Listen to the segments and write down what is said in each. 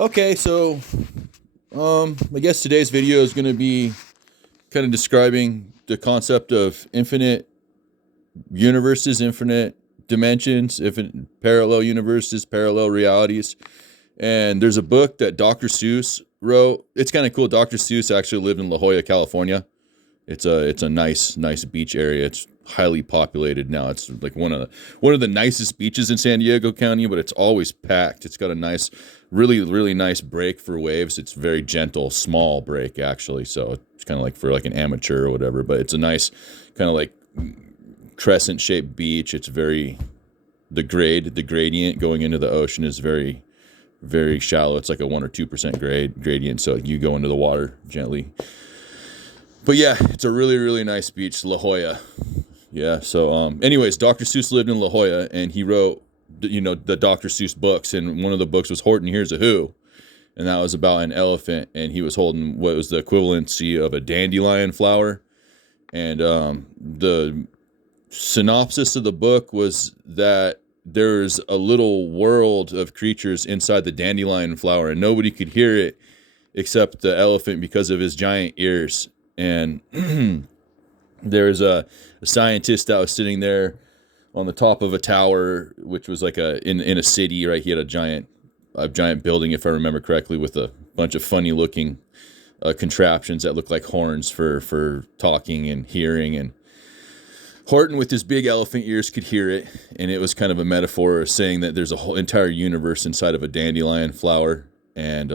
Okay, so I guess today's video is going to be kind of describing the concept of infinite universes, infinite dimensions, infinite parallel universes, parallel realities. And there's a book that Dr. Seuss wrote. It's kind of cool. Dr. Seuss actually lived in La Jolla, California. It's a nice beach area. It's highly populated now. It's like one of the nicest beaches in San Diego County, but it's always packed. It's got a nice, really nice break for waves. It's very gentle, small break actually. So it's kind of like for like an amateur or whatever. But it's a nice kind of like crescent shaped beach. It's very the gradient going into the ocean is very shallow. It's like a 1 or 2% gradient. So you go into the water gently. But yeah, it's a really nice beach, La Jolla. Yeah. So, anyways, Dr. Seuss lived in La Jolla, and he wrote, the Dr. Seuss books, and one of the books was Horton Hears a Who, and that was about an elephant, and he was holding what was the equivalency of a dandelion flower, and the synopsis of the book was that there's a little world of creatures inside the dandelion flower, and nobody could hear it except the elephant because of his giant ears. And there's a scientist that was sitting there on the top of a tower, which was like in a city, right? He had a giant building, if I remember correctly, with a bunch of funny looking contraptions that looked like horns for talking and hearing. And Horton, with his big elephant ears, could hear it, and it was kind of a metaphor saying that there's a whole entire universe inside of a dandelion flower. And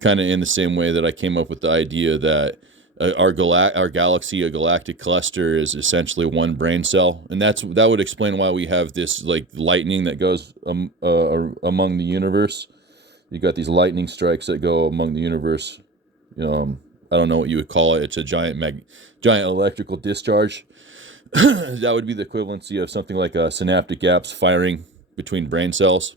kind of in the same way that I came up with the idea that our galaxy, a galactic cluster, is essentially one brain cell, and that would explain why we have this like lightning that goes among the universe. You got these lightning strikes that go among the universe. I don't know what you would call it. It's a giant electrical discharge. That would be the equivalency of something like synaptic gaps firing between brain cells.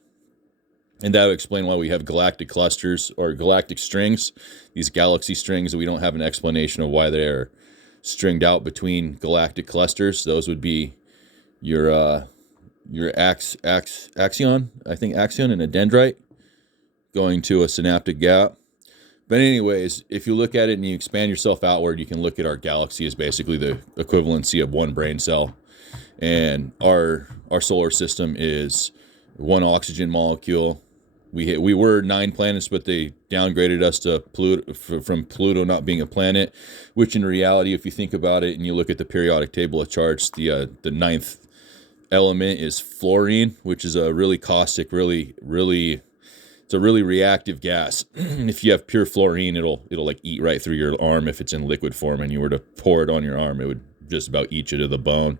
And that would explain why we have galactic clusters or galactic strings, these galaxy strings that we don't have an explanation of why they're stringed out between galactic clusters. Those would be your axion, I think axion and a dendrite going to a synaptic gap. But anyways, if you look at it and you expand yourself outward, you can look at our galaxy as basically the equivalency of one brain cell. And our solar system is one oxygen molecule. We were 9 planets, but they downgraded us to Pluto from Pluto not being a planet, which in reality, if you think about it and you look at the periodic table of charts, the ninth element is fluorine, which is a really caustic, it's a really reactive gas. If you have pure fluorine, it'll like eat right through your arm. If it's in liquid form and you were to pour it on your arm, it would just about eat you to the bone.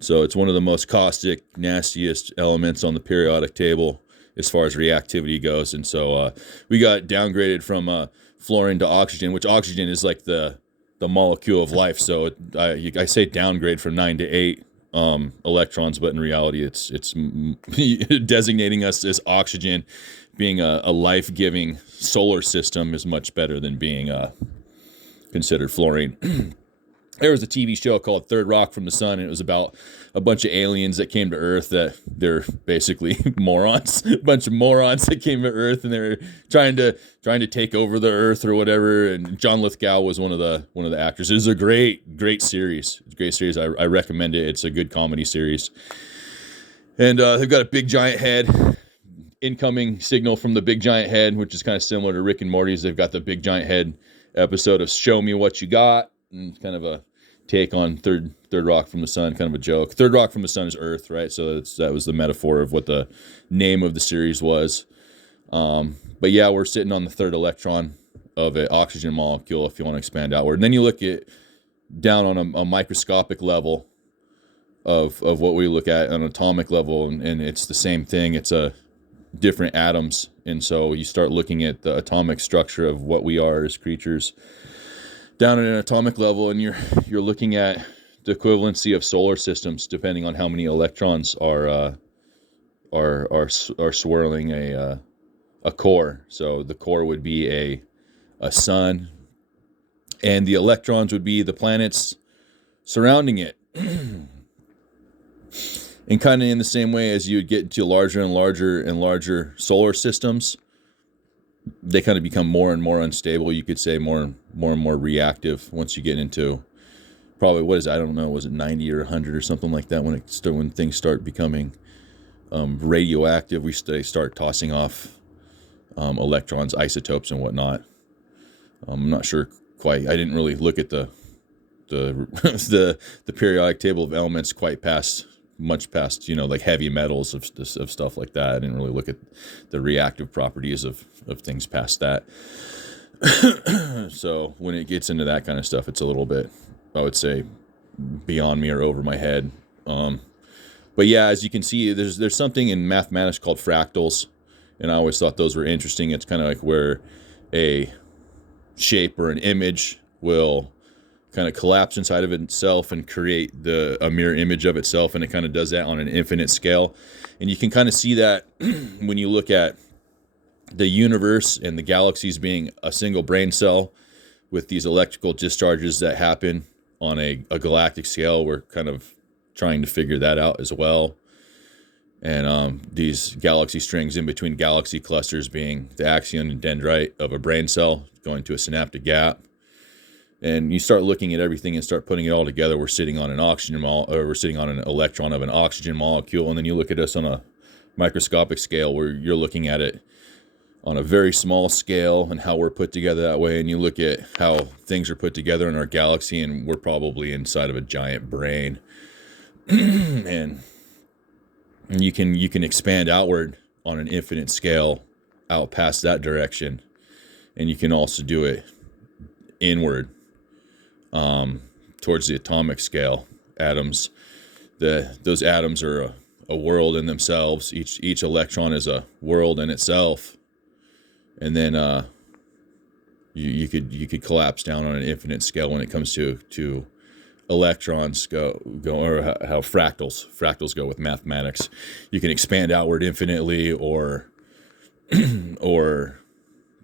So it's one of the most caustic, nastiest elements on the periodic table as far as reactivity goes. And so we got downgraded from fluorine to oxygen, which oxygen is like the molecule of life. So I say downgrade from 9 to 8 electrons, but in reality it's designating us as oxygen. Being a life-giving solar system is much better than being considered fluorine. There was a TV show called Third Rock from the Sun, and it was about a bunch of aliens that came to Earth that they're basically morons, a bunch of morons that came to Earth, and they were trying to take over the Earth or whatever. And John Lithgow was one of the actors. It was a great series. It's a great series. I recommend it. It's a good comedy series. And they've got a big giant head. Incoming signal from the big giant head, which is kind of similar to Rick and Morty's. They've got the big giant head episode of Show Me What You Got. And it's kind of a take on third rock from the sun, kind of a joke. Third rock from the sun is Earth, right? So that was the metaphor of what the name of the series was. But yeah, we're sitting on the third electron of an oxygen molecule if you want to expand outward. And then you look at down on a microscopic level of what we look at on an atomic level, and it's the same thing. It's a different atoms. And so you start looking at the atomic structure of what we are as creatures down at an atomic level, and you're looking at the equivalency of solar systems depending on how many electrons are swirling a core. So the core would be a sun, and the electrons would be the planets surrounding it. And kind of in the same way as you would get into larger and larger solar systems, they kind of become more and more unstable. You could say more and more reactive once you get into probably, what is it? I don't know. Was it 90 or 100 or something like that when things start becoming radioactive? They start tossing off electrons, isotopes, and whatnot. I'm not sure quite. I didn't really look at the the periodic table of elements much past, like heavy metals of stuff like that. I didn't really look at the reactive properties of things past that. So when it gets into that kind of stuff, it's a little bit, I would say, beyond me or over my head. But yeah, as you can see, there's something in mathematics called fractals, and I always thought those were interesting. It's kind of like where a shape or an image will kind of collapse inside of itself and create a mirror image of itself, and it kind of does that on an infinite scale. And you can kind of see that when you look at the universe and the galaxies being a single brain cell with these electrical discharges that happen on a galactic scale. We're kind of trying to figure that out as well. And these galaxy strings in between galaxy clusters being the axion and dendrite of a brain cell going to a synaptic gap. And you start looking at everything and start putting it all together. We're sitting on an we're sitting on an electron of an oxygen molecule. And then you look at us on a microscopic scale where you're looking at it on a very small scale and how we're put together that way. And you look at how things are put together in our galaxy, and we're probably inside of a giant brain. and you can expand outward on an infinite scale out past that direction. And you can also do it inward, towards the atomic scale. Atoms, those atoms are a world in themselves. Each electron is a world in itself. And then you could collapse down on an infinite scale when it comes to electrons go or how fractals go with mathematics. You can expand outward infinitely or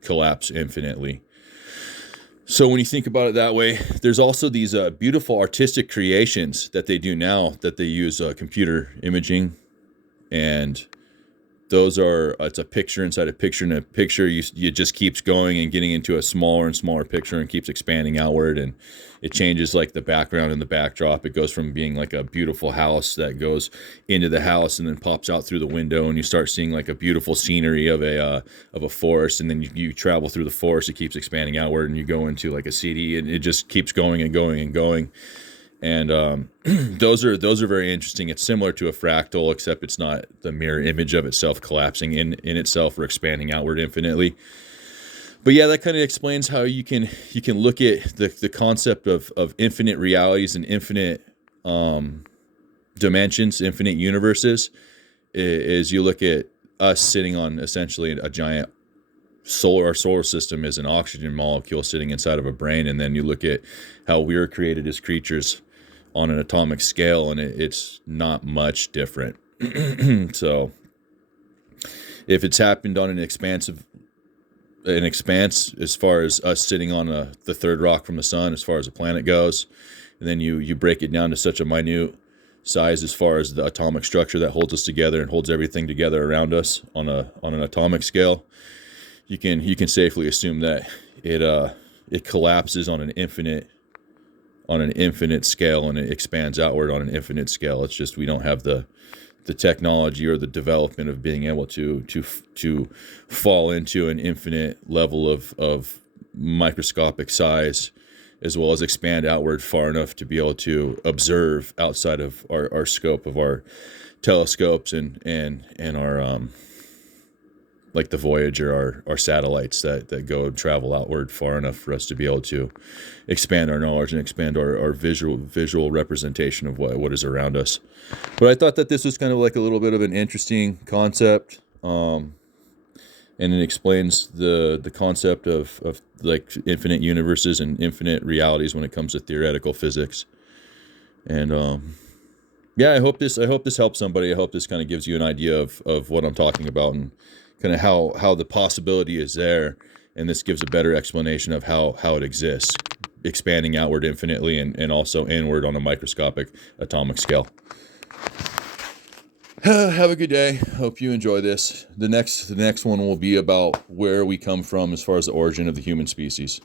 collapse infinitely. So when you think about it that way, there's also these beautiful artistic creations that they do now that they use computer imaging, and those are it's a picture inside a picture, and a picture it just keeps going and getting into a smaller and smaller picture and keeps expanding outward, and it changes like the background and the backdrop. It goes from being like a beautiful house that goes into the house and then pops out through the window, and you start seeing like a beautiful scenery of a forest, and then you travel through the forest. It keeps expanding outward, and you go into like a city, and it just keeps going and going and going. And those are very interesting. It's similar to a fractal, except it's not the mirror image of itself collapsing in itself or expanding outward infinitely. But yeah, that kind of explains how you can look at the concept of infinite realities and infinite dimensions, infinite universes. Is you look at us sitting on essentially a giant our solar system is an oxygen molecule sitting inside of a brain, and then you look at how we were created as creatures on an atomic scale, and it's not much different. So if it's happened on an expanse as far as us sitting on the third rock from the sun, as far as a planet goes, and then you break it down to such a minute size as far as the atomic structure that holds us together and holds everything together around us on an atomic scale, you can safely assume that it collapses on an infinite scale, and it expands outward on an infinite scale. It's just we don't have the technology or the development of being able to fall into an infinite level of microscopic size, as well as expand outward far enough to be able to observe outside of our scope of our telescopes and our like the Voyager, our satellites that go and travel outward far enough for us to be able to expand our knowledge and expand our visual representation of what is around us. But I thought that this was kind of like a little bit of an interesting concept, and it explains the concept of like infinite universes and infinite realities when it comes to theoretical physics. And yeah, I hope this helps somebody. I hope this kind of gives you an idea of what I'm talking about, and kind of how the possibility is there, and this gives a better explanation of how it exists, expanding outward infinitely and also inward on a microscopic atomic scale. Have a good day. Hope you enjoy this. The next one will be about where we come from as far as the origin of the human species.